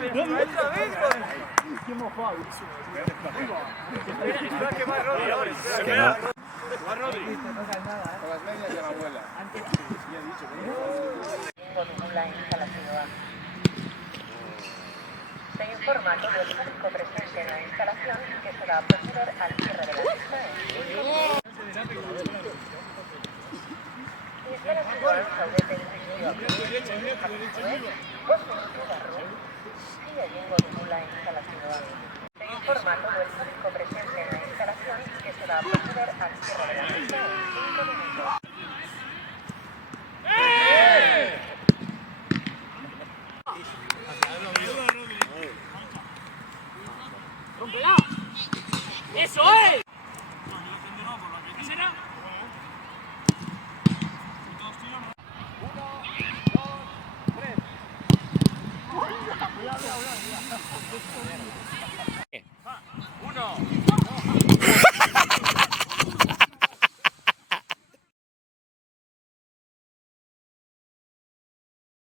Qué mofado. Espera que va Rodri ahora. Espera que va Rodri. Con las medias de la abuela. La instalación. Se informa a todo el público presente en la instalación que se va a proceder al cierre de la misma instalazioan zaudeten guztiok. Bost minutu barru, egingo dugu la instalazioa. Se informa a todo el público presente en la instalación que se va a proceder al cierre de la misma en 5 minutos. ¡Eso es! Cuidado.